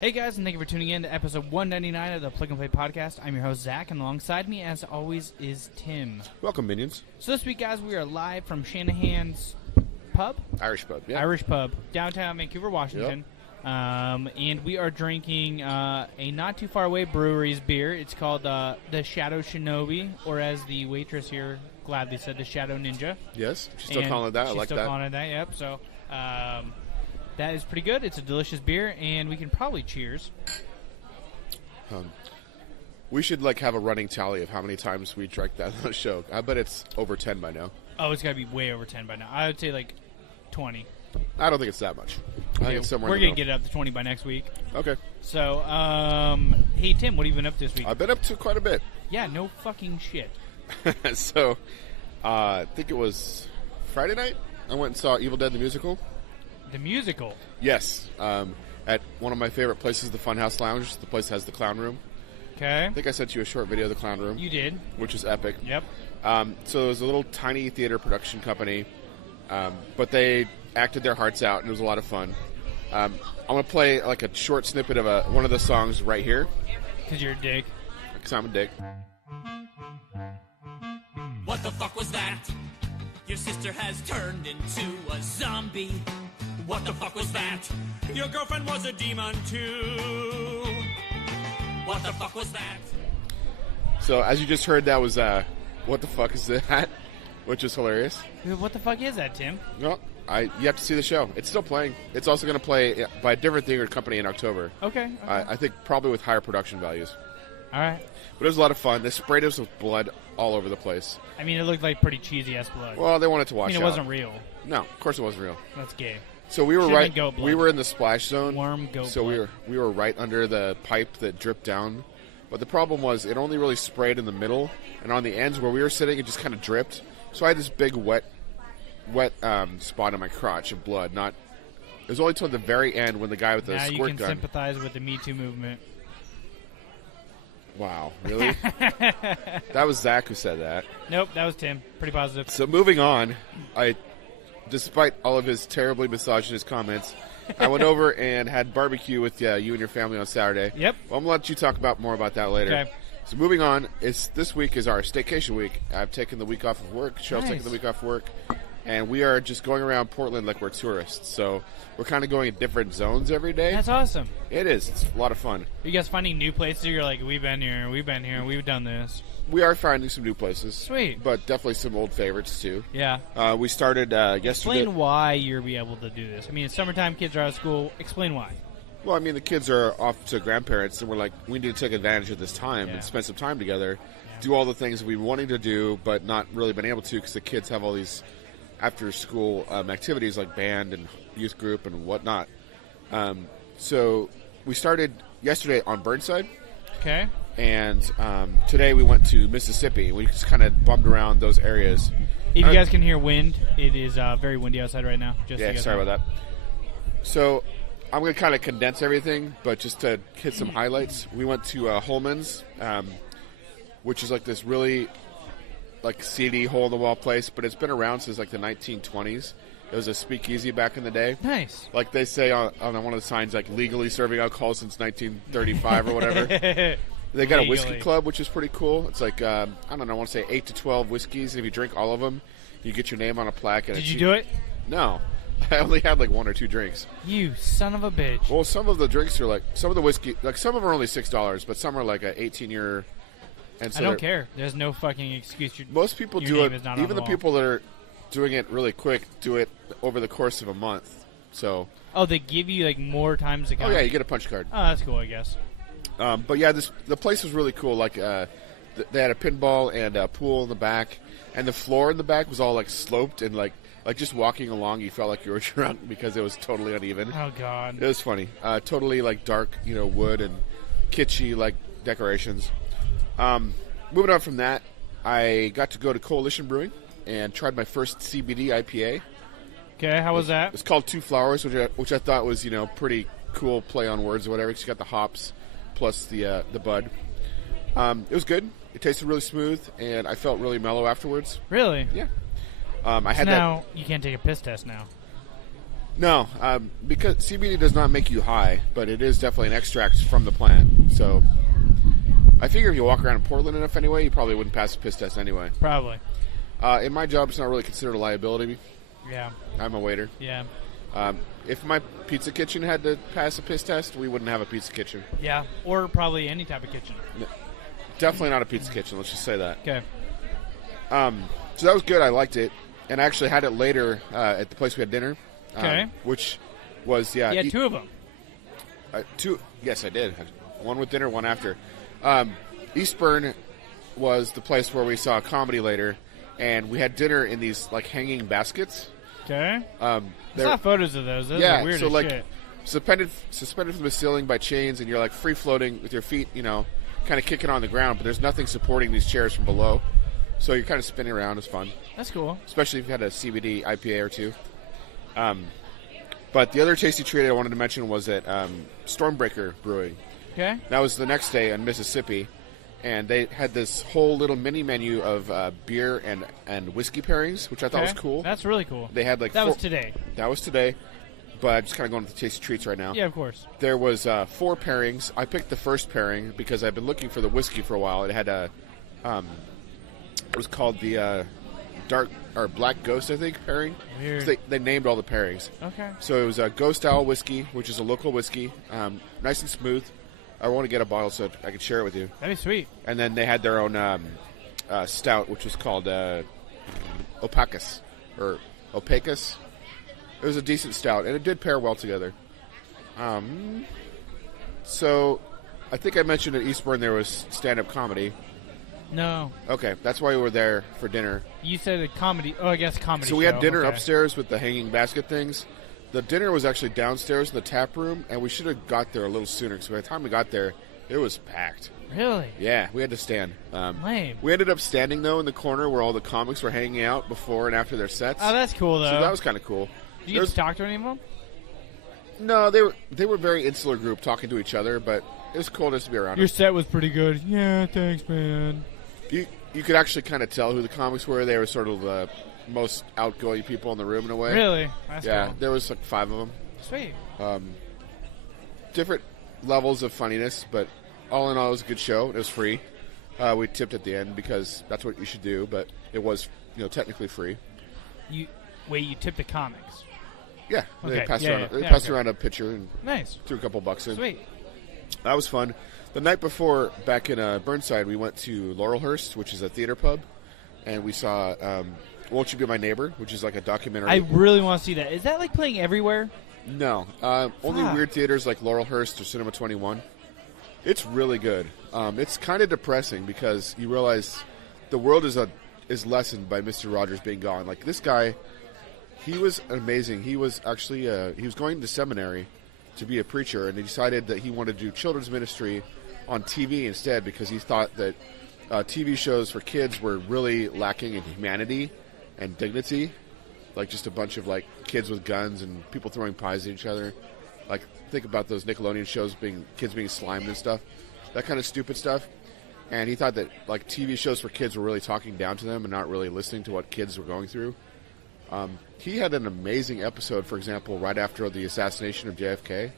Hey guys, and thank you for tuning in to episode 199 of the Plug and Play podcast. I'm your host, Zach, and alongside me, as always, is Tim. Welcome, minions. So this week, guys, we are live from Shanahans pub? Irish pub, yeah. Irish pub, downtown Vancouver, Washington. Yep. And we are drinking a not too far away brewery's beer. It's called the Shadow Shinobi, or as the waitress here gladly said, the Shadow Ninja. Yes, she's still calling it that. I like that. She's still calling it that, yep. So, that is pretty good. It's a delicious beer, and we can probably cheers. We should have a running tally of how many times we drank that on the show. I bet it's over 10 by now. Oh, it's got to be way over 10 by now. I would say 20. I don't think it's that much. I think it's somewhere. We're going to get it up to 20 by next week. Okay. So, hey Tim, what have you been up to this week? I've been up to quite a bit. Yeah, no fucking shit. So, I think it was Friday night. I went and saw Evil Dead the Musical. The musical? Yes. At one of my favorite places, the Funhouse Lounge. The place has the clown room. Okay. I think I sent you a short video of the clown room. You did. Which is epic. Yep. So it was a little tiny theater production company, but they acted their hearts out, and it was a lot of fun. I'm going to play a short snippet of one of the songs right here. Because you're a dick. Because I'm a dick. What the fuck was that? Your sister has turned into a zombie. What the fuck was that? Your girlfriend was a demon too. What the fuck was that? So as you just heard, that was what the fuck is that? Which is hilarious. What the fuck is that, Tim? No, you have to see the show. It's still playing. It's also going to play by a different theater company in October. Okay. I think probably with higher production values. All right. But it was a lot of fun. They sprayed us with blood all over the place. I mean, it looked like pretty cheesy-ass blood. Well, they wanted to wash out. It wasn't real. No, of course it wasn't real. That's gay. So we were We were in the splash zone. Warm goat so blood. we were right under the pipe that dripped down. But the problem was it only really sprayed in the middle, and on the ends where we were sitting, it just kind of dripped. So I had this big wet spot on my crotch of blood. It was only till the very end when the guy with the squirt gun. Now you can sympathize with the Me Too movement. Wow, really? That was Zach who said that. Nope, that was Tim. Pretty positive. So moving on, despite all of his terribly misogynist comments, I went over and had barbecue with you and your family on Saturday. Yep. Well, I'm going to let you talk about more about that later. Okay. So moving on, this week is our staycation week. I've taken the week off of work. Cheryl's taking the week off of work. And we are just going around Portland like we're tourists. So we're kind of going in different zones every day. That's awesome. It is. It's a lot of fun. Are you guys finding new places? You're like, we've been here, we've done this. We are finding some new places. Sweet. But definitely some old favorites, too. Yeah. We started yesterday. Explain why you'll be able to do this. I mean, it's summertime, kids are out of school. Explain why. Well, I mean, the kids are off to grandparents, and we're like, we need to take advantage of this time and spend some time together, do all the things we wanted to do, but not really been able to because the kids have all these after-school activities like band and youth group and whatnot. So we started yesterday on Burnside. Okay. And today we went to Mississippi. We just kind of bummed around those areas. If you guys can hear wind, it is very windy outside right now. Sorry about that. So I'm going to kind of condense everything, but just to hit some highlights. We went to Holman's, which is this really seedy hole-in-the-wall place, but it's been around since the 1920s. It was a speakeasy back in the day. Nice. Like they say on one of the signs, legally serving alcohol since 1935 or whatever. They got a whiskey club, which is pretty cool. It's I don't know, I want to say 8 to 12 whiskeys. If you drink all of them, you get your name on a plaque. Did you do it? No. I only had 1 or 2 drinks. You son of a bitch. Well, some of the drinks are some of the whiskey, some of them are only $6, but some are an 18-year. And so I don't care. There's no fucking excuse. Most people do it. Even the people that are doing it really quick do it over the course of a month. So. Oh, they give you more times to count. Oh yeah, you get a punch card. Oh, that's cool, I guess. But yeah, the place was really cool. They had a pinball and a pool in the back, and the floor in the back was all sloped and just walking along, you felt like you were drunk because it was totally uneven. Oh god. It was funny. Totally dark, wood and kitschy decorations. Moving on from that, I got to go to Coalition Brewing and tried my first CBD IPA. Okay, how was that? It's called Two Flowers, which I thought was pretty cool play on words or whatever. Because you got the hops plus the bud. It was good. It tasted really smooth, and I felt really mellow afterwards. Really? Yeah. I had now you can't take a piss test now. No, because CBD does not make you high, but it is definitely an extract from the plant. So I figure if you walk around in Portland enough anyway, you probably wouldn't pass the piss test anyway. Probably. In my job, it's not really considered a liability. Yeah. I'm a waiter. Yeah. If my pizza kitchen had to pass a piss test, we wouldn't have a pizza kitchen. Yeah, or probably any type of kitchen. No, definitely not a pizza kitchen, let's just say that. Okay. So that was good. I liked it. And I actually had it later at the place we had dinner. Okay. Which was, yeah. You had two of them. Two. Yes, I did. One with dinner, one after. Eastburn was the place where we saw a comedy later, and we had dinner in these like hanging baskets. Okay. I saw photos of those. Those are weird so as like shit. suspended from the ceiling by chains, and you're like free floating with your feet, kind of kicking on the ground, but there's nothing supporting these chairs from below. So you're kind of spinning around. It's fun. That's cool. Especially if you had a CBD IPA or two. But the other tasty treat I wanted to mention was at Stormbreaker Brewing. Okay. That was the next day in Mississippi, and they had this whole little mini menu of beer and whiskey pairings, which I thought was cool. That's really cool. They had like that was today. That was today, but I'm just kind of going with the tasty treats right now. Yeah, of course. There was 4 pairings. I picked the first pairing because I've been looking for the whiskey for a while. It had a it was called the Dark or Black Ghost, I think, pairing. Weird. So they named all the pairings. Okay. So it was a Ghost Owl whiskey, which is a local whiskey, nice and smooth. I want to get a bottle so I could share it with you. That'd be sweet. And then they had their own stout, which was called Opacus or Opacus. It was a decent stout, and it did pair well together. So I think I mentioned at Eastbourne there was stand-up comedy. No. Okay, that's why we were there for dinner. You said a comedy. Oh, I guess comedy. So we had dinner okay. upstairs with the hanging basket things. The dinner was actually downstairs in the tap room, and we should have got there a little sooner because by the time we got there, it was packed. Really? Yeah, we had to stand. Lame. We ended up standing, though, in the corner where all the comics were hanging out before and after their sets. Oh, that's cool, though. So that was kind of cool. Did you get to talk to any of them? No, they were a very insular group talking to each other, but it was cool just to be around. Your set was pretty good. Yeah, thanks, man. You could actually kind of tell who the comics were. They were sort of the most outgoing people in the room in a way. Really? That's yeah, cool. There was like 5 of them. Sweet. Different levels of funniness, but all in all, it was a good show. It was free. We tipped at the end because that's what you should do, but it was technically free. You tipped the comics? Yeah. Okay. They passed passed around a pitcher and nice. Threw a couple bucks in. Sweet. That was fun. The night before, back in Burnside, we went to Laurelhurst, which is a theater pub, and we saw Won't You Be My Neighbor, which is like a documentary. I really want to see that. Is that like playing everywhere? No. Only weird theaters like Laurelhurst or Cinema 21. It's really good. It's kind of depressing because you realize the world is lessened by Mr. Rogers being gone. Like, this guy, he was amazing. He was actually he was going to seminary to be a preacher, and he decided that he wanted to do children's ministry on TV instead because he thought that TV shows for kids were really lacking in humanity and dignity. Like just a bunch of like kids with guns and people throwing pies at each other. Like, think about those Nickelodeon shows kids being slimed and stuff. That kind of stupid stuff. And he thought that like TV shows for kids were really talking down to them and not really listening to what kids were going through. He had an amazing episode, for example, right after the assassination of JFK.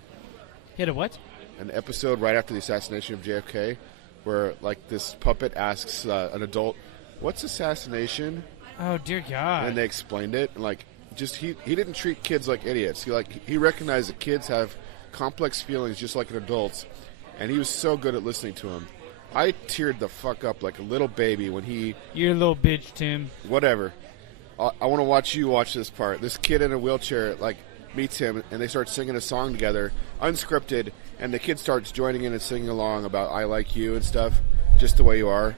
He had a what? An episode right after the assassination of JFK where like this puppet asks an adult, "What's assassination?" Oh, dear God. And they explained it. And, like, just he didn't treat kids like idiots. He recognized that kids have complex feelings just like adults, and he was so good at listening to him. I teared the fuck up like a little baby when he... You're a little bitch, Tim. Whatever. I want to watch you watch this part. This kid in a wheelchair, like, meets him, and they start singing a song together, unscripted, and the kid starts joining in and singing along about I like you and stuff, just the way you are.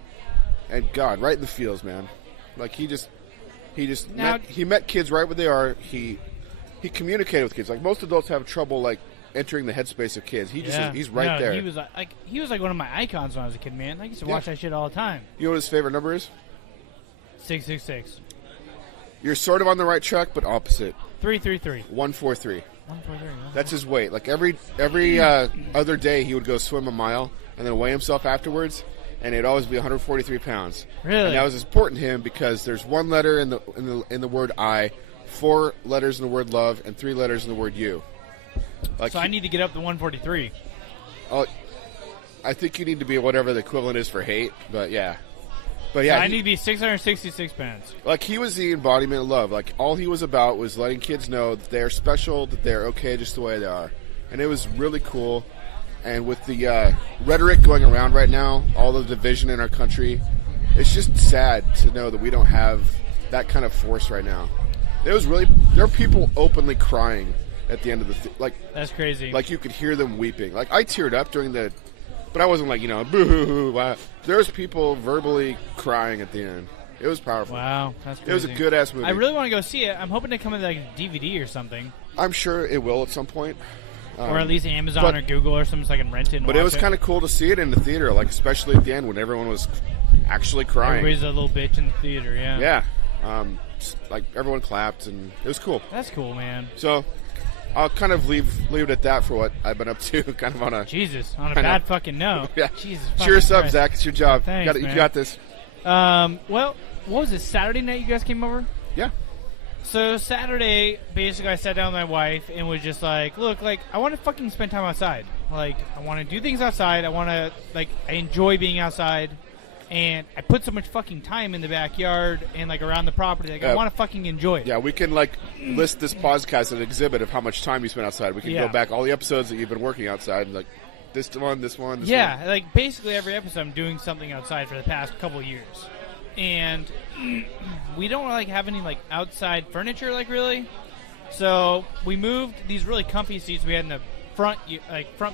And God, right in the feels, man. Like, he met kids right where they are. He communicated with kids. Like, most adults have trouble, like, entering the headspace of kids. He's right there. He was like one of my icons when I was a kid, man. I used to watch that shit all the time. You know what his favorite number is? 666. You're sort of on the right track, but opposite. 333. 143. 143. That's his weight. Like, every other day, he would go swim a mile and then weigh himself afterwards, and it'd always be 143 pounds. Really? And that was important to him because there's one letter in the word I, 4 letters in the word love and 3 letters in the word you. So I need to get up to 143. Oh, I think you need to be whatever the equivalent is for hate, but yeah. But So yeah, I need to be 666 pounds. like he was the embodiment of love. Like all he was about was letting kids know that they're special, that they're okay just the way they are. And it was really cool. And with the rhetoric going around right now, all the division in our country, it's just sad to know that we don't have that kind of force right now. There were people openly crying at the end of the That's crazy. Like you could hear them weeping. Like I teared up during but I wasn't like, boo-hoo-hoo. There was people verbally crying at the end. It was powerful. Wow, that's crazy. It was a good-ass movie. I really want to go see it. I'm hoping to come with like a DVD or something. I'm sure it will at some point. Or at least Amazon or Google or something so I can rent it and But it was kind of cool to see it in the theater, like especially at the end when everyone was actually crying. Everybody's a little bitch in the theater, yeah. Yeah. Like everyone clapped, and it was cool. That's cool, man. So I'll kind of leave it at that for what I've been up to, kind of on a... Jesus, on a bad fucking note. Yeah. Jesus Cheer us up, Christ. Zach. It's your job. Thanks, you man. got this. Well, what was it, Saturday night you guys came over? Yeah. So Saturday, basically, I sat down with my wife and was just like, look, like, I want to fucking spend time outside. Like, I want to do things outside. I enjoy being outside. And I put so much fucking time in the backyard and, like, around the property. Like, I want to fucking enjoy it. Yeah, we can, like, list this podcast as an exhibit of how much time you spent outside. We can go back all the episodes that you've been working outside and, like, this one. Yeah, like, basically every episode I'm doing something outside for the past couple of years. And we don't, like, have any, like, outside furniture, like, really. So we moved these really comfy seats we had in the front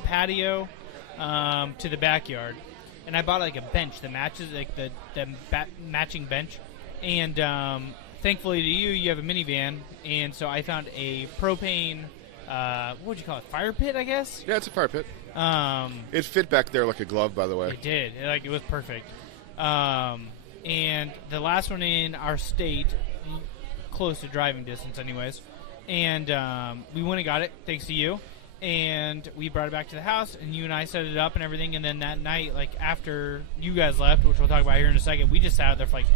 patio to the backyard. And I bought, like, a bench that matches, like, the matching bench. And thankfully to you have a minivan. And so I found a propane, what would you call it, fire pit, I guess? Yeah, it's a fire pit. It fit back there like a glove, by the way. It did. It was perfect. And the last one in our state, close to driving distance anyways. And we went and got it, thanks to you. And we brought it back to the house, and you and I set it up and everything. And then that night, like, after you guys left, which we'll talk about here in a second, we just sat out there for, like,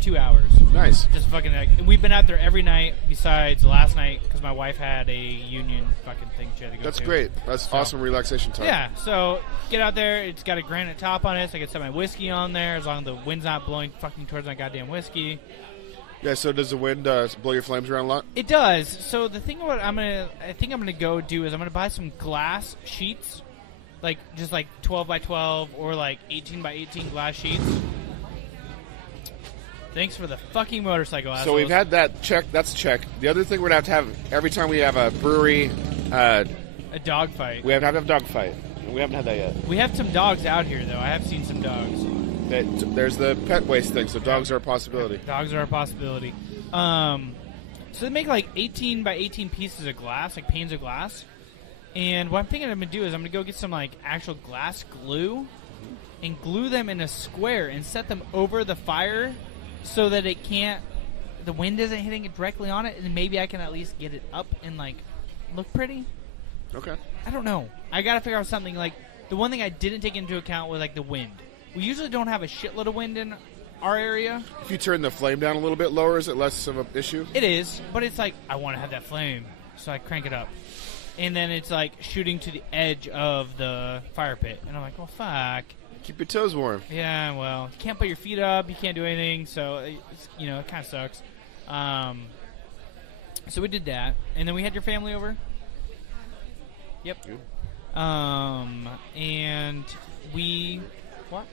2 hours. Nice. Just fucking, like, we've been out there every night besides last night because my wife had a union fucking thing she had to go to. That's great. That's awesome relaxation time. Yeah, so get out there. It's got a granite top on it, so I can set my whiskey on there as long as the wind's not blowing fucking towards my goddamn whiskey. Yeah, so does the wind blow your flames around a lot? It does. So the thing about I think I'm gonna go do is I'm gonna buy some glass sheets, like just like 12 by 12 or like 18 by 18 glass sheets. Thanks for the fucking motorcycle, assholes. So we've had that check. That's a check. The other thing we're gonna have every time we have a brewery, a dog fight. We have to have a dog fight. We haven't had that yet. We have some dogs out here though. I have seen some dogs. There's the pet waste thing, so dogs are a possibility. Dogs are a possibility. So they make like 18 by 18 pieces of glass, like panes of glass. And what I'm thinking I'm going to do is I'm going to go get some like actual glass glue and glue them in a square and set them over the fire so that the wind isn't hitting it directly on it, and then maybe I can at least get it up and like look pretty. Okay. I don't know. I got to figure out something. Like the one thing I didn't take into account was like the wind. We usually don't have a shitload of wind in our area. If you turn the flame down a little bit lower, is it less of an issue? It is, but it's like, I want to have that flame, so I crank it up. And then it's like shooting to the edge of the fire pit. And I'm like, well, fuck. Keep your toes warm. Yeah, well, you can't put your feet up, you can't do anything, so, it kind of sucks. So we did that. And then we had your family over. Yep. And we... What?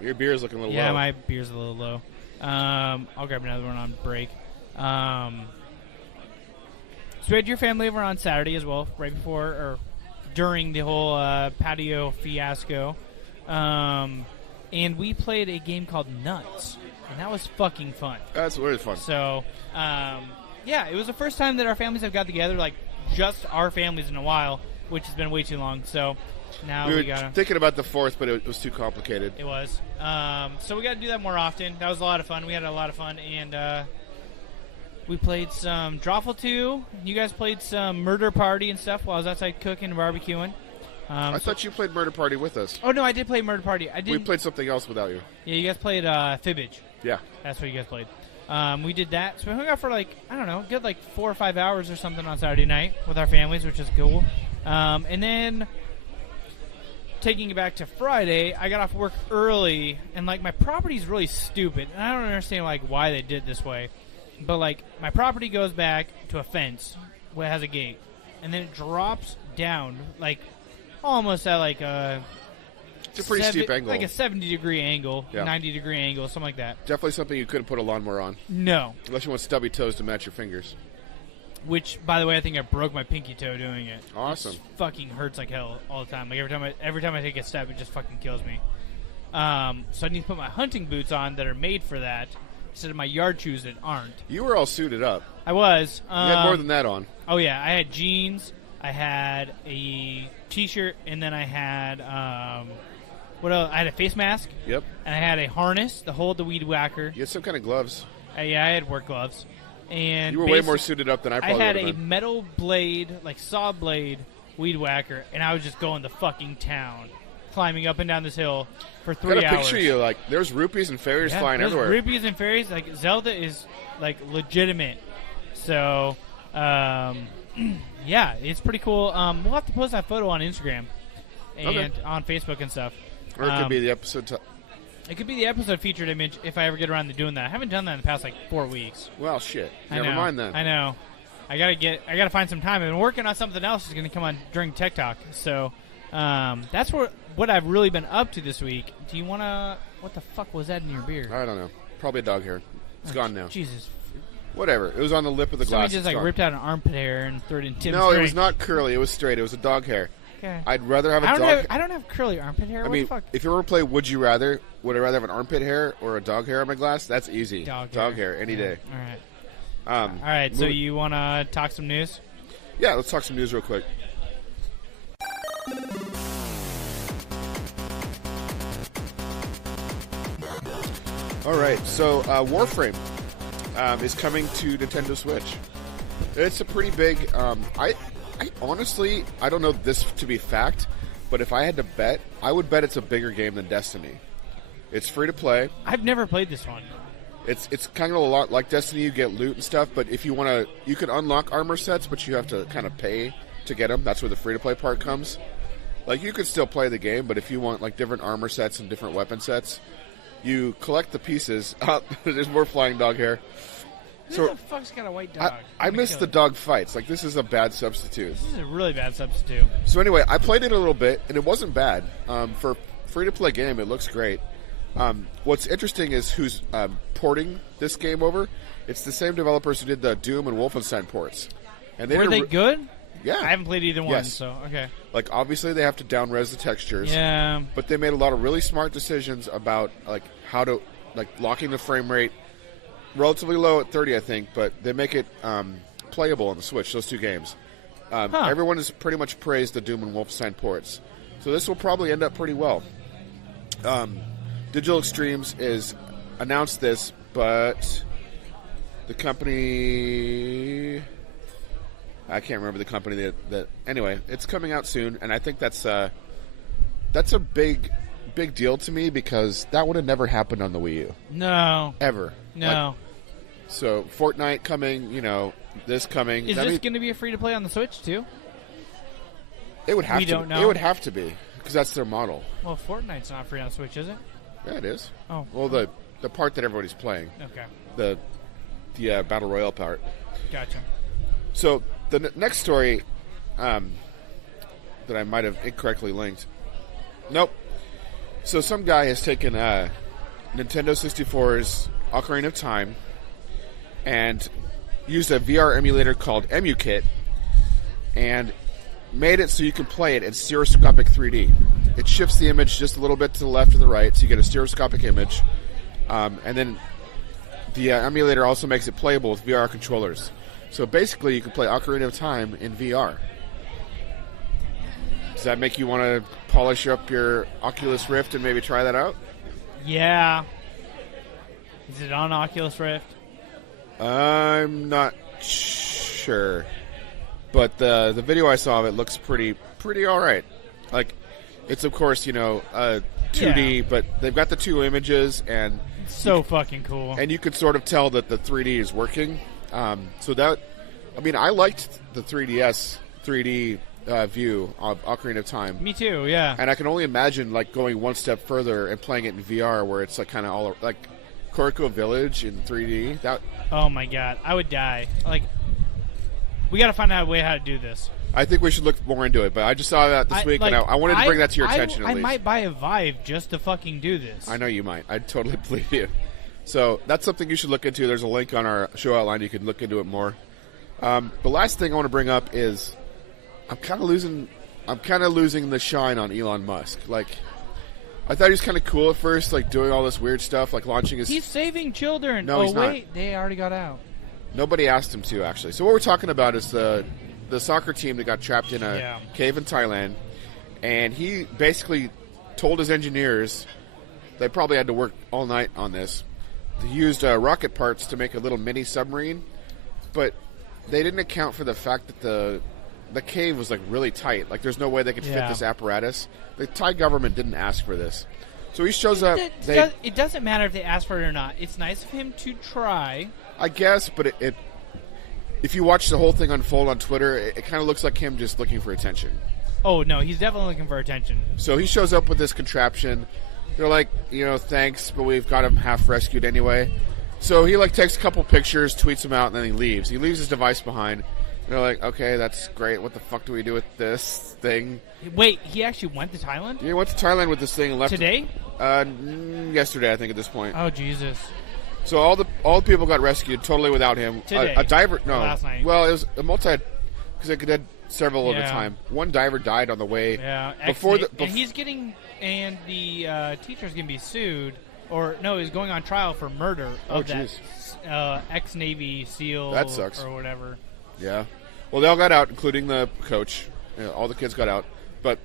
Your beer is looking a little low. Yeah, my beer's a little low. I'll grab another one on break. So we had your family over on Saturday as well, right before or during the whole patio fiasco. And we played a game called Nuts, and that was fucking fun. That's really fun. So, yeah, it was the first time that our families have got together, like just our families in a while, which has been way too long. So now we were gotta thinking about the fourth, but it was too complicated. It was. So we got to do that more often. That was a lot of fun. We had a lot of fun, and we played some Drawful 2. You guys played some Murder Party and stuff while I was outside cooking and barbecuing. I thought you played Murder Party with us. Oh, no, I did play Murder Party. I did. We played something else without you. Yeah, you guys played Fibbage. Yeah. That's what you guys played. We did that. So we hung out for like, I don't know, good like 4 or 5 hours or something on Saturday night with our families, which is cool. And then taking it back to Friday, I got off work early, and like my property's really stupid, and I don't understand like why they did this way. But like my property goes back to a fence where it has a gate, and then it drops down like almost at like a It's a pretty steep angle. like a 70-degree angle, Yeah. 90-degree angle, something like that. Definitely something you couldn't put a lawnmower on. No. Unless you want stubby toes to match your fingers. Which, by the way, I think I broke my pinky toe doing it. Awesome. It fucking hurts like hell all the time. Like every time I take a step, it just fucking kills me. So I need to put my hunting boots on that are made for that instead of my yard shoes that aren't. You were all suited up. I was. You had more than that on. Oh yeah, I had jeans. I had a t-shirt, and then I had what else? I had a face mask. Yep. And I had a harness to hold the weed whacker. You had some kind of gloves. Yeah, I had work gloves. And you were way more suited up than I probably had would a have been. metal blade, like saw blade, weed whacker, and I was just going to fucking town, climbing up and down this hill for 3 hours. I picture you like there's rupees and fairies flying there's everywhere. Rupees and fairies. Like Zelda is like legitimate. So, yeah, it's pretty cool. We'll have to post that photo on Instagram and on Facebook and stuff. Or it could be the episode. It could be the episode featured image if I ever get around to doing that. I haven't done that in the past like 4 weeks. Well, shit. I Never know, mind then. I know. I gotta find some time. I've been working on something else that's gonna come on during Tech Talk. So that's what I've really been up to this week. Do you wanna? What the fuck was that in your beer? I don't know. Probably a dog hair. It's gone now. Jesus. Whatever. It was on the lip of the glass. Somebody just like ripped out an armpit hair and threw it in Tim's No, drink. it was not curly. It was straight. It was a dog hair. Okay. I'd rather have a dog. I don't have curly armpit hair. I What mean, the fuck? if you ever play Would You Rather, would I rather have an armpit hair or a dog hair on my glass? That's easy. Dog hair any day. All right. All right. So you want to talk some news? Yeah, let's talk some news real quick. All right. So Warframe is coming to Nintendo Switch. It's a pretty big. I honestly, I don't know this to be fact, but if I had to bet, I would bet it's a bigger game than Destiny. It's free to play. I've never played this one. It's kind of a lot like Destiny. You get loot and stuff, but if you want to, you can unlock armor sets, but you have to kind of pay to get them. That's where the free to play part comes. Like you could still play the game, but if you want like different armor sets and different weapon sets, you collect the pieces. There's more flying dog hair. Who the fuck's got a white dog? I miss the dog fights. Like, this is a bad substitute. This is a really bad substitute. So anyway, I played it a little bit, and it wasn't bad. For free-to-play game, it looks great. What's interesting is who's porting this game over. It's the same developers who did the Doom and Wolfenstein ports. And Were they good? Yeah. I haven't played either one, Yes. so okay. Like, obviously, they have to down-res the textures. Yeah. But they made a lot of really smart decisions about, like, how to, like, locking the frame rate relatively low at 30, I think, but they make it playable on the Switch, those two games. Everyone has pretty much praised the Doom and Wolfenstein ports. So this will probably end up pretty well. Digital Extremes is announced this, but the company... I can't remember the company that... Anyway, it's coming out soon, and I think that's a big deal to me because that would have never happened on the Wii U. No. Ever. No. So, Fortnite coming, this coming. Is this going to be a free-to-play on the Switch, too? It would have to. Don't know. It would have to be, because that's their model. Well, Fortnite's not free on the Switch, is it? Yeah, it is. Oh. Well, the part that everybody's playing. Okay. The Battle Royale part. Gotcha. So, the next story that I might have incorrectly linked. Nope. So, some guy has taken Nintendo 64's Ocarina of Time and used a VR emulator called EmuKit and made it so you can play it in stereoscopic 3D. It shifts the image just a little bit to the left or the right, so you get a stereoscopic image. And then the emulator also makes it playable with VR controllers. So basically, you can play Ocarina of Time in VR. Does that make you want to polish up your Oculus Rift and maybe try that out? Yeah. Is it on Oculus Rift? I'm not sure, but the video I saw of it looks pretty all right. Like, It's, of course, 2D, but they've got the 2 images, and so fucking cool. And you could sort of tell that the 3D is working. I liked the 3DS 3D view of Ocarina of Time. Me too, yeah. And I can only imagine like going one step further and playing it in VR, where it's like kind of all like Koriko Village in 3D. Oh my god, I would die. Like, we got to find out a way how to do this. I think we should look more into it, but I just saw that this week, and I wanted to bring that to your attention. I might buy a Vive just to fucking do this. I know you might. I totally believe you. So that's something you should look into. There's a link on our show outline. You can look into it more. The last thing I want to bring up is I'm kind of losing the shine on Elon Musk. Like, I thought he was kind of cool at first, like doing all this weird stuff, like launching his. He's saving children. No, he's wait, not. They already got out. Nobody asked him to, actually. So what we're talking about is the soccer team that got trapped in a cave in Thailand, and he basically told his engineers they probably had to work all night on this. They used rocket parts to make a little mini submarine, but they didn't account for the fact that the cave was like really tight. Like there's no way they could fit this apparatus. The Thai government didn't ask for this. So he shows up. It doesn't matter if they ask for it or not. It's nice of him to try. I guess, but if you watch the whole thing unfold on Twitter, it kind of looks like him just looking for attention. Oh, no, he's definitely looking for attention. So he shows up with this contraption. They're like, thanks, but we've got him half rescued anyway. So he like takes a couple pictures, tweets them out, and then he leaves. He leaves his device behind. They're like, okay, that's great. What the fuck do we do with this thing? Wait, he actually went to Thailand? Yeah, he went to Thailand with this thing and left. Today? Yesterday, I think, at this point. Oh, Jesus. So all the people got rescued totally without him. Today. A diver, no. Last night. Well, it was a multi, because they could have several at a time. One diver died on the way. Yeah. And he's getting, and the teacher's going to be sued, or no, he's going on trial for murder of that ex-Navy SEAL. That sucks. Or whatever. Yeah. Well, they all got out, including the coach. All the kids got out. But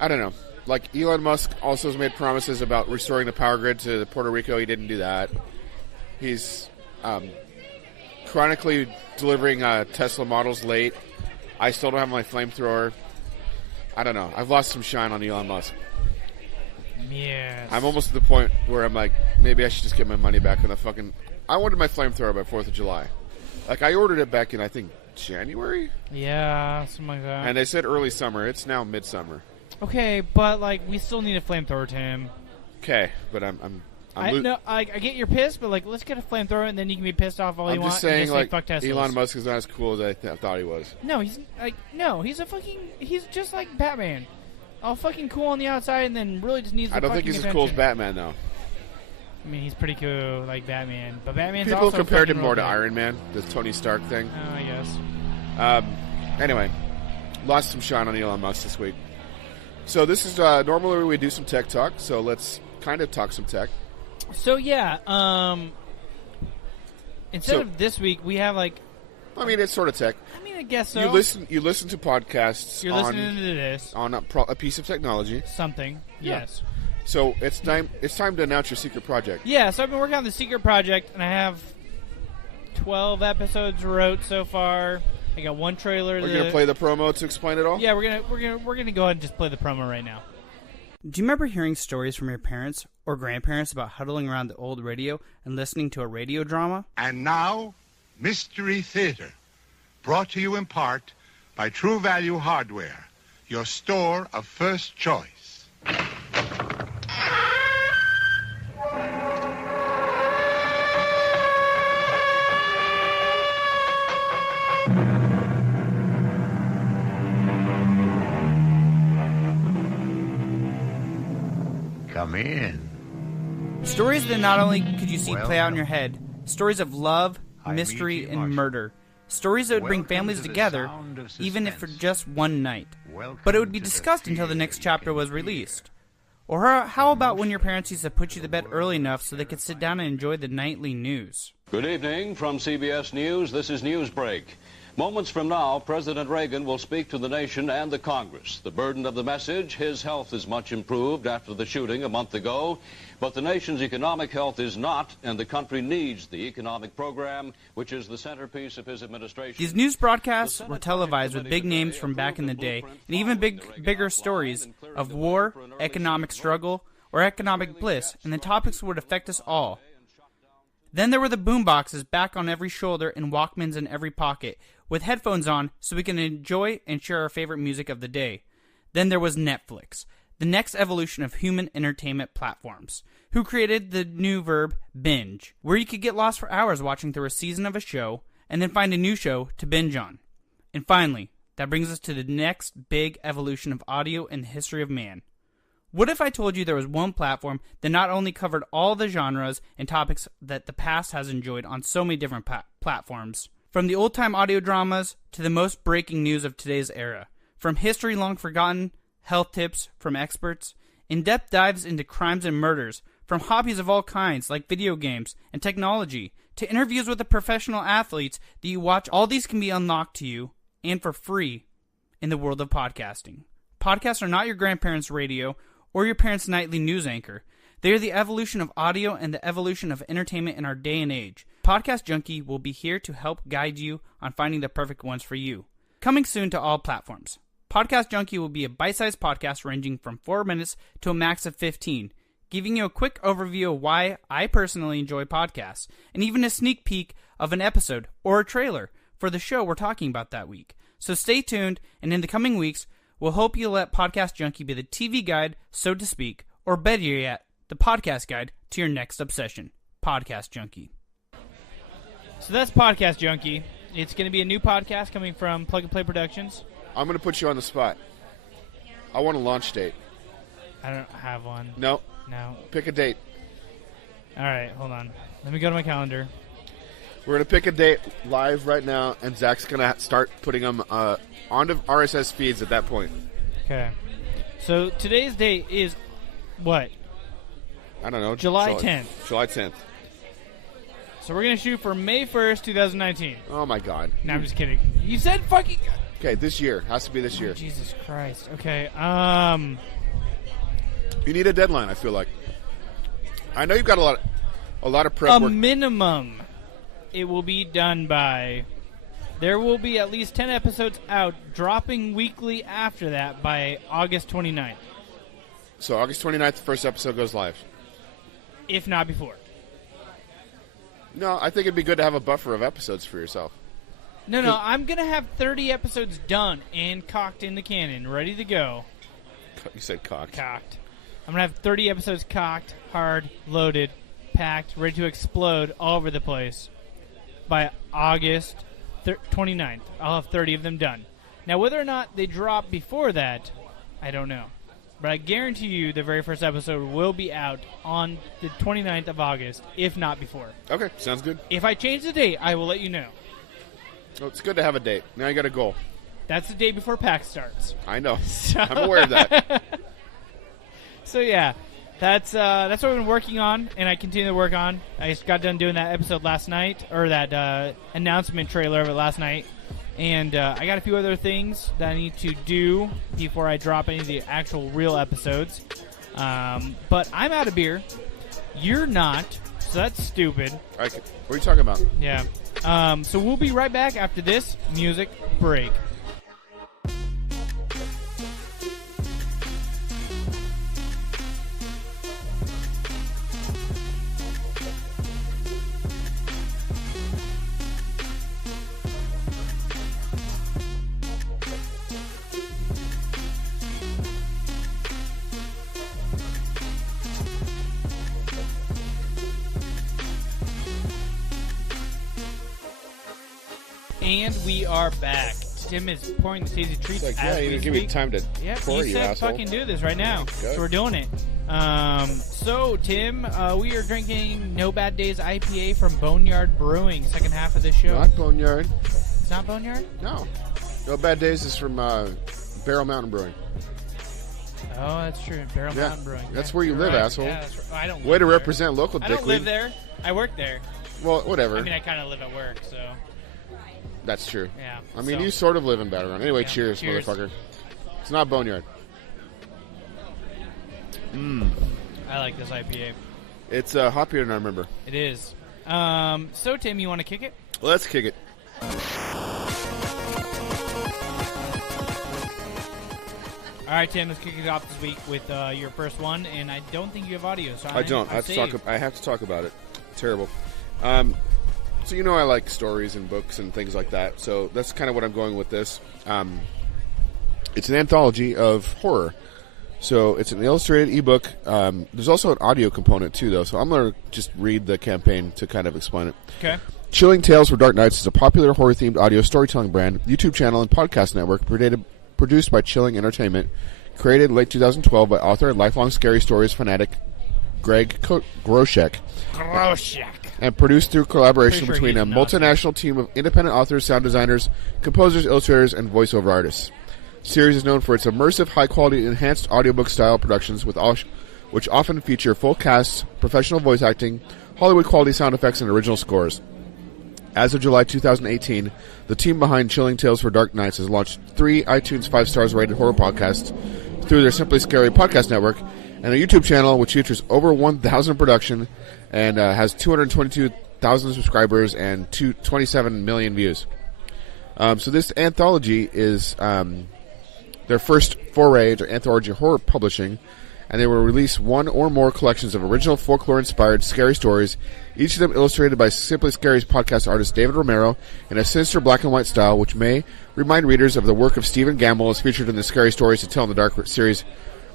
I don't know. Like, Elon Musk also has made promises about restoring the power grid to Puerto Rico. He didn't do that. He's chronically delivering Tesla models late. I still don't have my flamethrower. I don't know. I've lost some shine on Elon Musk. Yes. I'm almost at the point where I'm like, maybe I should just get my money back on the fucking... I wanted my flamethrower by 4th of July. Like, I ordered it back in, I think, January? Yeah, something like that. And they said early summer. It's now midsummer. Okay, but, like, we still need a flamethrower, Tim. Okay, but I get you're pissed, but, like, let's get a flamethrower, and then you can be pissed off all you want. I'm just saying, like, fuck Teslas. Elon Musk is not as cool as I thought he was. No, he's just like Batman. All fucking cool on the outside, and then really just needs the I don't think he's as cool as Batman, though. I mean, he's pretty cool, like Batman. But Batman's People also compared him more to good. Iron Man, the Tony Stark thing. Oh, I guess. Anyway, lost some shine on Elon Musk this week. So this is normally we do some tech talk, so let's kind of talk some tech. So, yeah, instead of this week, we have, like... I mean, it's sort of tech. I mean, I guess so. You listen to podcasts You're listening to this. On a piece of technology. Something, yes. So it's time to announce your secret project. Yeah, so I've been working on the secret project, and I have 12 episodes wrote so far. I got one trailer. We're gonna play the promo to explain it all. Yeah, we're gonna go ahead and just play the promo right now. Do you remember hearing stories from your parents or grandparents about huddling around the old radio and listening to a radio drama? And now, Mystery Theater, brought to you in part by True Value Hardware, your store of first choice. Come in. Stories that not only could you see play out in your head, stories of love, mystery, and murder. Stories that would bring families together, even if for just one night. But it would be discussed until the next chapter was released. Or how about when your parents used to put you to bed early enough so they could sit down and enjoy the nightly news? Good evening from CBS News. This is Newsbreak. Moments from now, President Reagan will speak to the nation and the Congress. The burden of the message: his health is much improved after the shooting a month ago, but the nation's economic health is not, and the country needs the economic program, which is the centerpiece of his administration. These news broadcasts were televised with big names from back in the day, and even bigger stories of war, economic struggle, or economic bliss, and the topics would affect us all. Then there were the boomboxes back on every shoulder and Walkmans in every pocket, with headphones on so we can enjoy and share our favorite music of the day. Then there was Netflix, the next evolution of human entertainment platforms, who created the new verb binge, where you could get lost for hours watching through a season of a show and then find a new show to binge on. And finally, that brings us to the next big evolution of audio in the history of man. What if I told you there was one platform that not only covered all the genres and topics that the past has enjoyed on so many different platforms, from the old-time audio dramas to the most breaking news of today's era, from history long forgotten, health tips from experts, in-depth dives into crimes and murders, from hobbies of all kinds like video games and technology, to interviews with the professional athletes that you watch, all these can be unlocked to you, and for free, in the world of podcasting. Podcasts are not your grandparents' radio or your parents' nightly news anchor. They are the evolution of audio and the evolution of entertainment in our day and age. Podcast Junkie will be here to help guide you on finding the perfect ones for you. Coming soon to all platforms. Podcast Junkie will be a bite-sized podcast ranging from 4 minutes to a max of 15, giving you a quick overview of why I personally enjoy podcasts, and even a sneak peek of an episode or a trailer for the show we're talking about that week. So stay tuned, and in the coming weeks, we'll hope you let Podcast Junkie be the TV guide, so to speak, or better yet, the podcast guide to your next obsession. Podcast Junkie. So that's Podcast Junkie. It's going to be a new podcast coming from Plug and Play Productions. I'm going to put you on the spot. I want a launch date. I don't have one. No. No. Pick a date. All right, hold on. Let me go to my calendar. We're going to pick a date live right now, and Zach's going to start putting them onto RSS feeds at that point. Okay. So today's date is what? I don't know. July 10th. July 10th. So we're going to shoot for May 1st, 2019. Oh, my God. No, I'm just kidding. You said fucking... Okay, this year. Has to be this year. Oh, Jesus Christ. Okay, You need a deadline, I feel like. I know you've got a lot of prep work. A minimum it will be done by... There will be at least 10 episodes out, dropping weekly after that by August 29th. So August 29th, the first episode goes live. If not before. No, I think it'd be good to have a buffer of episodes for yourself. No, I'm going to have 30 episodes done and cocked in the cannon, ready to go. You said cocked. Cocked. I'm going to have 30 episodes cocked, hard, loaded, packed, ready to explode all over the place by August 29th. I'll have 30 of them done. Now, whether or not they drop before that, I don't know. But I guarantee you the very first episode will be out on the 29th of August, if not before. Okay, sounds good. If I change the date, I will let you know. Well, it's good to have a date. Now you got a goal. That's the day before PAX starts. I know. I'm aware of that. So, yeah. That's what we've been working on, and I continue to work on. I just got done doing that episode last night, or that announcement trailer of it last night. And I got a few other things that I need to do before I drop any of the actual real episodes. But I'm out of beer. You're not, so that's stupid. What are you talking about? Yeah. So we'll be right back after this music break. And we are back. Tim is pouring the tasty treats It's like, as yeah, you we didn't give me speak. time to pour, he you said asshole. fucking do this right now. Good. So we're doing it. So, Tim, we are drinking No Bad Days IPA from Boneyard Brewing, second half of this show. Not Boneyard. It's not Boneyard? No. No Bad Days is from Barrel Mountain Brewing. Oh, that's true. Barrel Yeah, Mountain Brewing. that's Yeah, where you you're live, right. asshole. Yeah, that's right. I don't Way live to there. represent local I don't dickweed. live there. I work there. Well, whatever. I mean, I kind of live at work, so. That's true. Yeah. I mean, you sort of live in Battleground. Anyway, Yeah, cheers, motherfucker. It's not Boneyard. I like this IPA. It's hoppier than I remember. It is. So, Tim, you want to kick it? Let's kick it. All right, Tim, let's kick it off this week with your first one, and I don't think you have audio, so I don't. I have to talk about it. Terrible. So I like stories and books and things like that. So that's kind of what I'm going with this. It's an anthology of horror. So it's an illustrated ebook. There's also an audio component too, though. So I'm going to just read the campaign to kind of explain it. Okay. Chilling Tales for Dark Nights is a popular horror-themed audio storytelling brand, YouTube channel, and podcast network produced by Chilling Entertainment, created late 2012 by author and lifelong scary stories fanatic Greg Groshek. And produced through collaboration between a multinational team of independent authors, sound designers, composers, illustrators, and voiceover artists. The series is known for its immersive, high-quality, enhanced audiobook-style productions, which often feature full casts, professional voice acting, Hollywood-quality sound effects, and original scores. As of July 2018, the team behind Chilling Tales for Dark Nights has launched 3 iTunes 5-stars rated horror podcasts through their Simply Scary podcast network, and a YouTube channel which features over 1,000 production and has 222,000 subscribers and 27 million views. So this anthology is their first foray into anthology horror publishing, and they will release one or more collections of original folklore-inspired scary stories, each of them illustrated by Simply Scary's podcast artist David Romero in a sinister black and white style, which may remind readers of the work of Stephen Gamble as featured in the Scary Stories to Tell in the Dark series,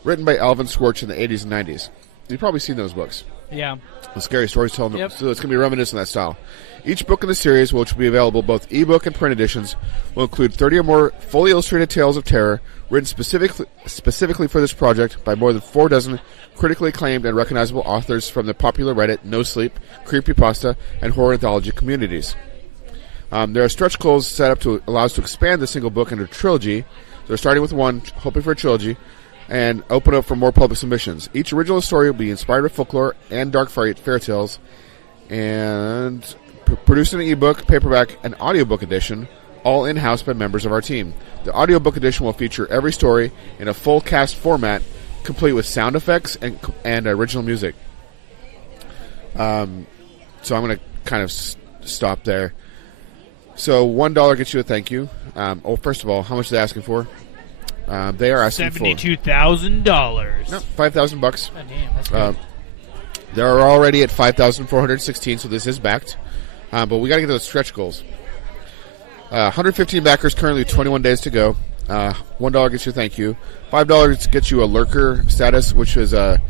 written by Alvin Schwartz in the 80s and 90s. You've probably seen those books. Yeah. The Scary Stories Tell in the So it's going to be reminiscent of that style. Each book in the series, which will be available both ebook and print editions, will include 30 or more fully illustrated tales of terror written specifically for this project by more than 4 dozen critically acclaimed and recognizable authors from the popular Reddit, No Sleep, Creepypasta, and horror anthology communities. There are stretch goals set up to allow us to expand the single book into a trilogy. They're starting with one, hoping for a trilogy, and open up for more public submissions. Each original story will be inspired by folklore and dark fairy tales, and produced in an ebook, paperback, and audiobook edition, all in-house by members of our team. The audiobook edition will feature every story in a full cast format, complete with sound effects and original music. So I'm going to kind of stop there. So $1 gets you a thank you. First of all, how much are they asking for? They are asking $72,000. No, $5,000. Oh, damn, that's good. They're already at 5,416, so this is backed. But we got to get to the stretch goals. 115 backers, currently 21 days to go. $1 gets you a thank you. $5 gets you a lurker status, which is a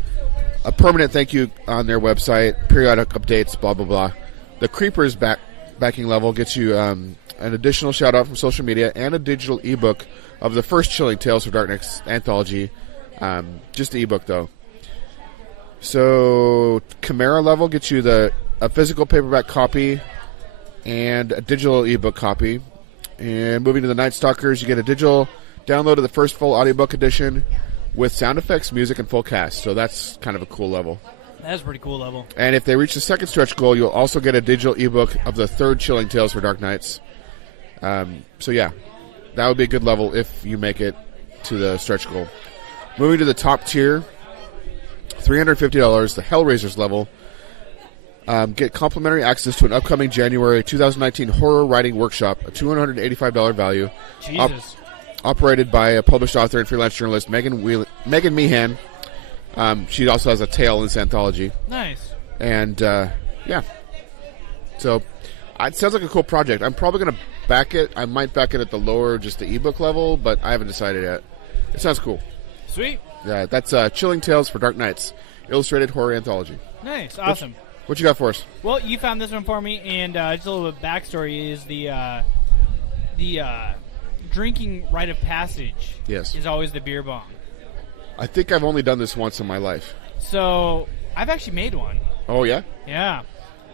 permanent thank you on their website, periodic updates, blah, blah, blah. The Creepers backing level gets you an additional shout-out from social media and a digital ebook of the first Chilling Tales for Dark Nights anthology. Just the ebook, though. So Chimera level gets you a physical paperback copy and a digital ebook copy. And moving to the Night Stalkers, you get a digital download of the first full audiobook edition with sound effects, music, and full cast. So that's kind of a cool level. That's a pretty cool level. And if they reach the second stretch goal, you'll also get a digital ebook of the third Chilling Tales for Dark Nights. So yeah, that would be a good level if you make it to the stretch goal. Moving to the top tier, $350, the Hellraisers level. Get complimentary access to an upcoming January 2019 horror writing workshop, a $285 value. Jesus. Operated by a published author and freelance journalist, Megan Meehan. She also has a tale in this anthology. Nice. And, yeah. So, it sounds like a cool project. I'm probably going to back it. I might back it at the lower, just the ebook level, but I haven't decided yet. It sounds cool. Sweet. Yeah, that's Chilling Tales for Dark Nights, illustrated horror anthology. Nice. Awesome. What you got for us? Well, you found this one for me, and just a little bit of backstory is the drinking rite of passage. Yes. Is always the beer bong. I think I've only done this once in my life. So I've actually made one. Oh yeah. Yeah.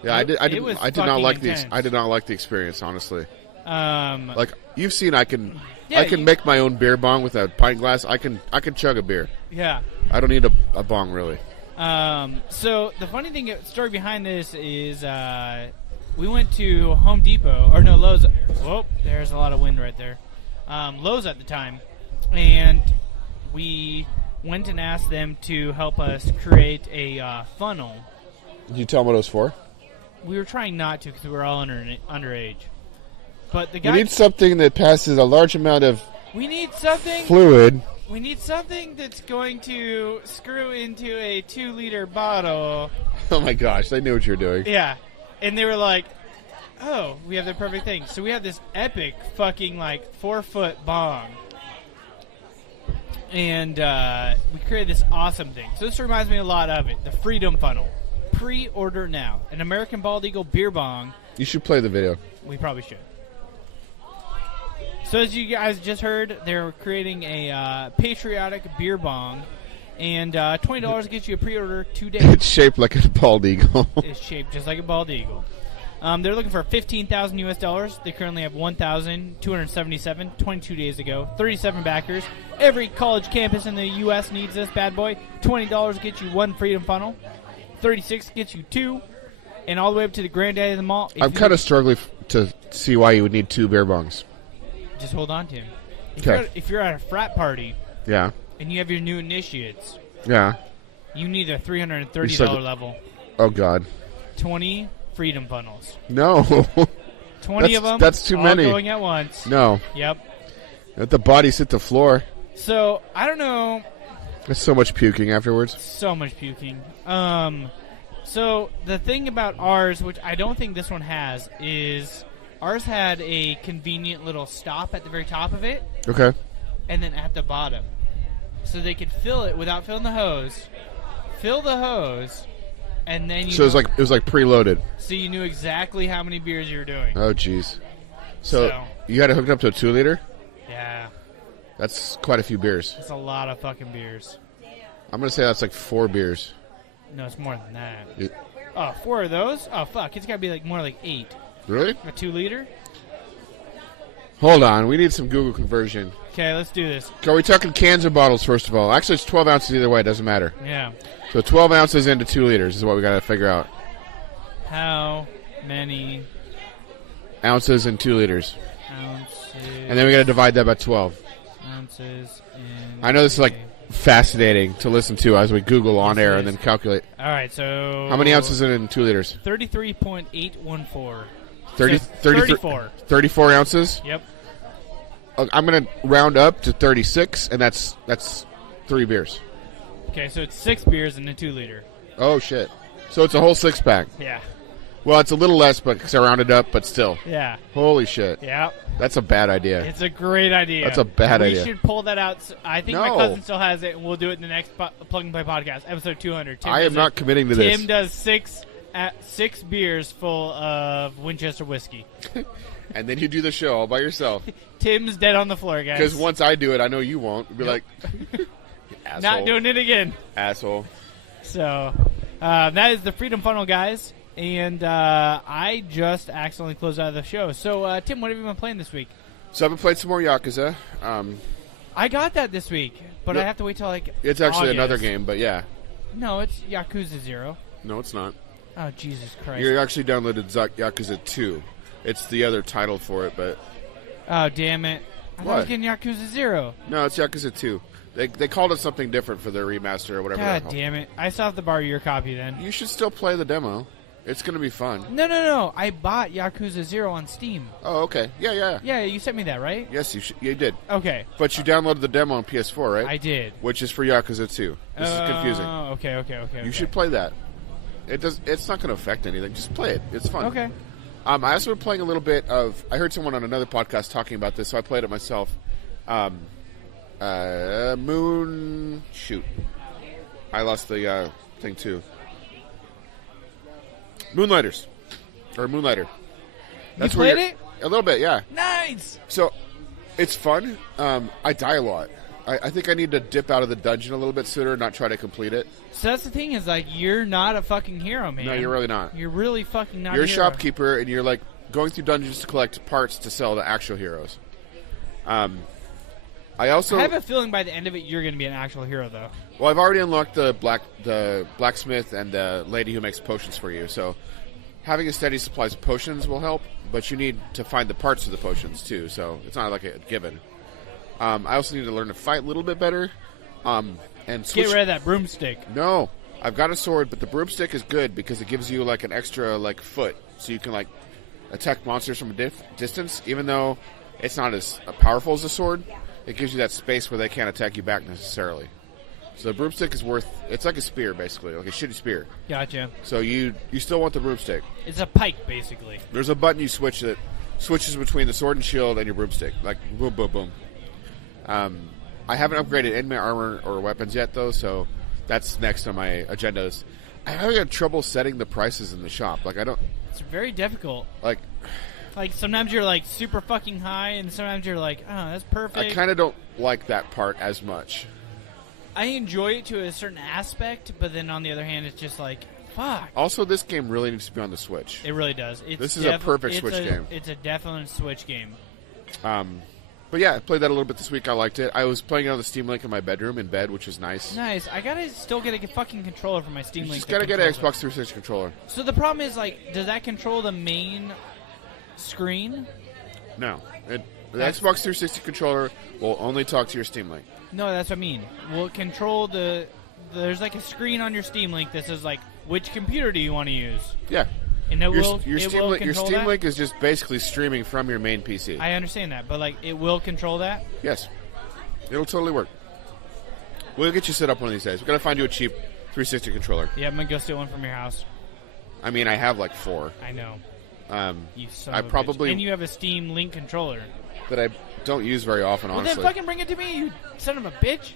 Yeah, I did not like intense. I did not like the experience, honestly. Like you've seen, I can make my own beer bong with a pint glass. I can chug a beer. Yeah. I don't need a bong really. So the funny story behind this is we went to Home Depot, or no, Lowe's. Whoa, there's a lot of wind right there. Lowe's at the time, and we went and asked them to help us create a funnel. Did you tell them what it was for? We were trying not to because we were all underage. But the guy, we need something that passes a large amount of fluid. We need something that's going to screw into a 2-liter bottle. Oh my gosh, they knew what you were doing. Yeah. And they were like, oh, we have the perfect thing. So we have this epic fucking 4-foot bong. And we created this awesome thing. So this reminds me a lot of it. The Freedom Funnel. Pre-order now. An American Bald Eagle beer bong. You should play the video. We probably should. So as you guys just heard, they're creating a patriotic beer bong. And $20 gets you a pre-order today. It's shaped like a bald eagle. It's shaped just like a bald eagle. They're looking for $15,000 US. They currently have 1,277, 22 days ago. 37 backers. Every college campus in the U.S. needs this bad boy. $20 gets you 1 Freedom Funnel. 36 gets you 2. And all the way up to the granddaddy of them all. I'm kind of struggling to see why you would need 2 beer bongs. Just hold on to him. Okay. If you're at a frat party. Yeah. And you have your new initiates. Yeah. You need a $330 level. Oh, God. 20 Freedom Funnels. No. 20 of them. That's too many. All going at once. No. Yep. Let the bodies hit the floor. So, I don't know. There's so much puking afterwards. So much puking. So, the thing about ours, which I don't think this one has, is ours had a convenient little stop at the very top of it. Okay. And then at the bottom. So they could fill it without filling the hose. Fill the hose. And then you So it was like preloaded. So you knew exactly how many beers you were doing. Oh, jeez. So you had it hooked up to a 2-liter? Yeah. That's quite a few beers. That's a lot of fucking beers. I'm going to say that's like 4 beers. No, it's more than that. Yeah. Oh, 4 of those? Oh, fuck. It's got to be more like 8. Really? A 2-liter? Hold on. We need some Google conversion. Okay, let's do this. Are we talking cans or bottles, first of all? Actually, it's 12 ounces either way. It doesn't matter. Yeah. So 12 ounces into 2 liters is what we got to figure out. How many ounces in 2 liters? Ounces. And then we got to divide that by 12. Ounces in I know this is like fascinating to listen to as we Google on air and then calculate. All right, so how many ounces in 2 liters? 33.814. 34 ounces? Yep. I'm going to round up to 36, and that's 3 beers. Okay, so it's 6 beers in a 2-liter. Oh, shit. So it's a whole 6-pack. Yeah. Well, it's a little less because I rounded up, but still. Yeah. Holy shit. Yeah. That's a bad idea. It's a great idea. That's a bad idea. We should pull that out. I think my cousin still has it, and we'll do it in the next Plug and Play podcast, episode 200. I am not committing to this. Tim does 6 beers full of Winchester whiskey. And then you do the show all by yourself. Tim's dead on the floor, guys. Because once I do it, I know you won't. You'll be like, asshole. Not doing it again. Asshole. So, that is the Freedom Funnel, guys. And I just accidentally closed out of the show. So, Tim, what have you been playing this week? So I've been playing some more Yakuza. I got that this week, but I have to wait till It's actually August. another game, but yeah. No, it's Yakuza 0. No, it's not. Oh, Jesus Christ. You actually downloaded Yakuza 2. It's the other title for it, but... Oh, damn it. I thought I was getting Yakuza 0. No, it's Yakuza 2. They called it something different for their remaster or whatever. God damn it. I still have to borrow your copy then. You should still play the demo. It's going to be fun. No. I bought Yakuza 0 on Steam. Oh, okay. Yeah. Yeah, you sent me that, right? Yes, you did. Okay. But you downloaded the demo on PS4, right? I did. Which is for Yakuza 2. This is confusing. Oh, okay. You should play that. It's not going to affect anything. Just play it. It's fun. Okay. I also been playing a little bit of... I heard someone on another podcast talking about this, so I played it myself. Shoot. I lost the thing, too. Moonlighters. Or Moonlighter. You played it? A little bit, yeah. Nice! So, it's fun. I die a lot. I think I need to dip out of the dungeon a little bit sooner and not try to complete it. So that's the thing is, like, you're not a fucking hero, man. No, you're really not. You're really fucking not You're a hero. shopkeeper, and you're, like, going through dungeons to collect parts to sell to actual heroes. I have a feeling by the end of it, you're going to be an actual hero, though. Well, I've already unlocked the blacksmith and the lady who makes potions for you, so having a steady supply of potions will help, but you need to find the parts of the potions too, so it's not like a given. I also need to learn to fight a little bit better. And switch. Get rid of that broomstick. No, I've got a sword, but the broomstick is good because it gives you like an extra like foot, so you can like attack monsters from a distance. Even though it's not as powerful as a sword, it gives you that space where they can't attack you back necessarily. So the broomstick is it's like a spear basically, like a shitty spear. Gotcha. So you still want the broomstick. It's a pike basically. There's a button you switch that switches between the sword and shield and your broomstick, like boom, boom, boom. I haven't upgraded any of my armor or weapons yet, though, so that's next on my agendas. I'm having trouble setting the prices in the shop. Like, I don't... It's very difficult. Like, sometimes you're, like, super fucking high, and sometimes you're like, oh, that's perfect. I kind of don't like that part as much. I enjoy it to a certain aspect, but then on the other hand, it's just like, fuck. Also, this game really needs to be on the Switch. It really does. This is a perfect Switch game. It's a definite Switch game. But yeah, I played that a little bit this week. I liked it. I was playing it on the Steam Link in my bedroom in bed, which is nice. Nice. I gotta still get a fucking controller for my Steam Link. You just gotta get an Xbox 360 controller. So the problem is, like, does that control the main screen? No. The Xbox 360 controller will only talk to your Steam Link. No, that's what I mean. Will it control there's like a screen on your Steam Link that says, like, which computer do you want to use? Yeah. And your Steam Link is just basically streaming from your main PC. I understand that, but like it will control that? Yes. It'll totally work. We'll get you set up one of these days. We're going to find you a cheap 360 controller. Yeah, I'm going to go steal one from your house. I mean, I have like 4. I know. You son I of a probably bitch. And you have a Steam Link controller. That I don't use very often, well, honestly. Then fucking bring it to me, you son of a bitch.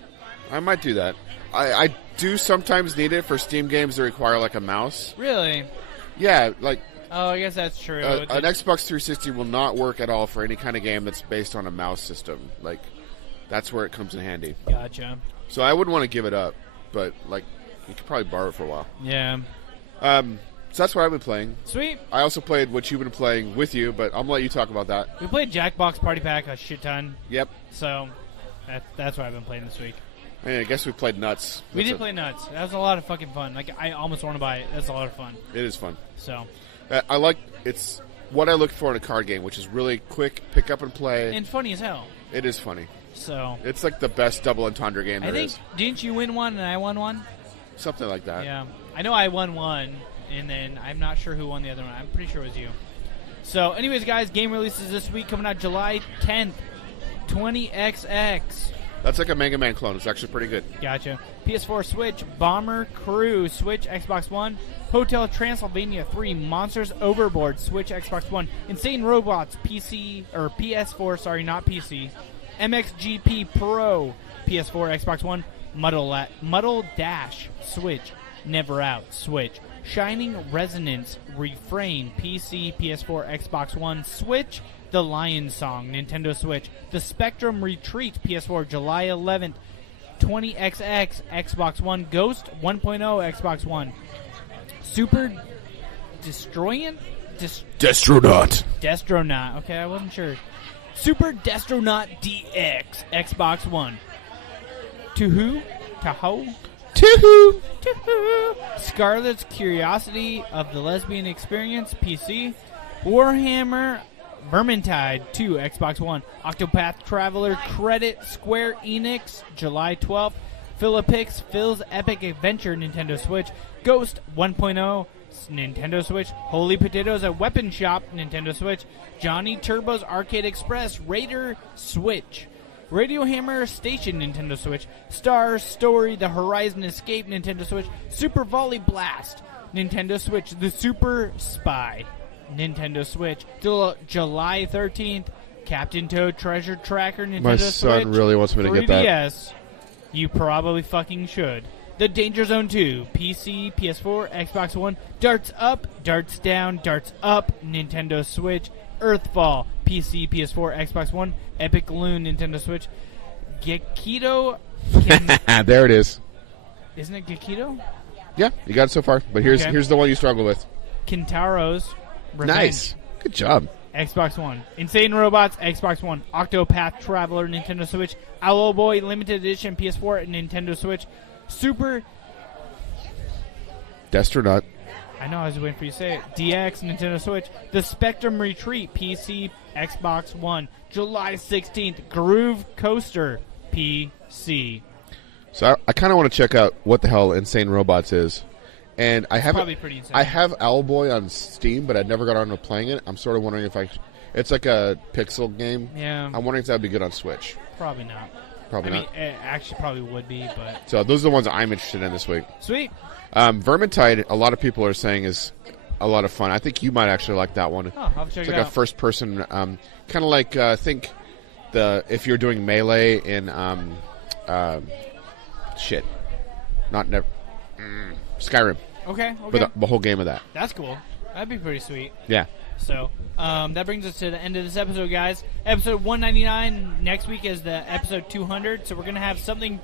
I might do that. I do sometimes need it for Steam games that require like a mouse. Really? Yeah, like... Oh, I guess that's true. An Xbox 360 will not work at all for any kind of game that's based on a mouse system. Like, that's where it comes in handy. Gotcha. So I wouldn't want to give it up, but, like, you could probably borrow it for a while. Yeah. So that's what I've been playing. Sweet. I also played what you've been playing with you, but I'm going to let you talk about that. We played Jackbox Party Pack a shit ton. Yep. So, that's what I've been playing this week. I guess we played Nuts. We did play Nuts. That was a lot of fucking fun. Like, I almost want to buy it. That's a lot of fun. It is fun. So... it's what I look for in a card game, which is really quick, pick up and play. And funny as hell. It is funny. So it's like the best double entendre game there is. Didn't you win one and I won one? Something like that. Yeah. I know I won one, and then I'm not sure who won the other one. I'm pretty sure it was you. So, anyways, guys, game releases this week coming out July 10th. 20XX. That's like a Mega Man clone. It's actually pretty good. Gotcha. PS4, Switch, Bomber Crew, Switch, Xbox One, Hotel Transylvania 3, Monsters Overboard, Switch, Xbox One, Insane Robots, PC, or PS4, sorry, not PC, MXGP Pro, PS4, Xbox One, Muddle Dash, Switch, Never Out, Switch, Shining Resonance, Refrain, PC, PS4, Xbox One, Switch, The Lion Song, Nintendo Switch, The Spectrum Retreat, PS4, July 11th, 20XX, Xbox One, Ghost 1.0, Xbox One, Super Destroyant? Destronaut. Okay, I wasn't sure. Super Destronaut DX, Xbox One. Tahoe? Scarlet's Curiosity of the Lesbian Experience, PC. Warhammer Vermintide 2, Xbox One. Octopath Traveler Credit, Square Enix, July 12th. Philippix Phil's Epic Adventure, Nintendo Switch. Ghost 1.0, Nintendo Switch. Holy Potatoes at Weapon Shop, Nintendo Switch. Johnny Turbo's Arcade Express, Raider, Switch. Radio Hammer Station, Nintendo Switch. Star Story, The Horizon Escape, Nintendo Switch. Super Volley Blast, Nintendo Switch. The Super Spy, Nintendo Switch. Till July 13th, Captain Toad Treasure Tracker, Nintendo Switch. My son really wants me to get that. 3DS, you probably fucking should. The Danger Zone 2, PC, PS4, Xbox One. Darts Up, Darts Down, Darts Up, Nintendo Switch. Earthfall, PC, PS4, Xbox One. Epic Loon, Nintendo Switch. Gekido. There it is. Isn't it Gekido? Yeah, you got it so far. But here's the one you struggle with. Kintaro's Revenge. Nice. Good job. Xbox One. Insane Robots, Xbox One. Octopath Traveler, Nintendo Switch. Owl Boy Limited Edition, PS4, Nintendo Switch. Super Destronaut I know, I was waiting for you to say it. DX, Nintendo Switch. The Spectrum Retreat, PC, Xbox One. July 16th, Groove Coaster, PC. So I kind of want to check out what the hell Insane Robots is. And I haven't. Probably pretty insane. I have Owlboy on Steam, but I've never got around to playing it. I'm sort of wondering if it's like a pixel game. Yeah. I'm wondering if that would be good on Switch. Probably not. Probably not. It actually probably would be, but... So those are the ones I'm interested in this week. Sweet. Vermintide, a lot of people are saying is a lot of fun. I think you might actually like that one. Oh, I'll check it's it like out. a first-person, kind of like, think if you're doing Melee in, Skyrim. Okay. But the whole game of that. That's cool. That'd be pretty sweet. Yeah. So, that brings us to the end of this episode, guys. Episode 199. Next week is the episode 200. So we're gonna have something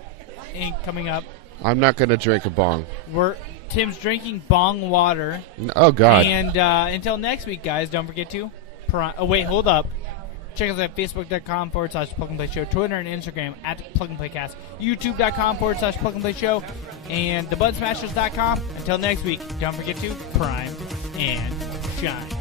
coming up. I'm not gonna drink a bong. Tim's drinking bong water. Oh God. And until next week, guys, don't forget to. Hold up. Check us at facebook.com/Plug and Play Show, Twitter and Instagram at Plug and Play Cast, youtube.com/Plug and Play Show, and thebudsmashers.com. Until next week, don't forget to prime and shine.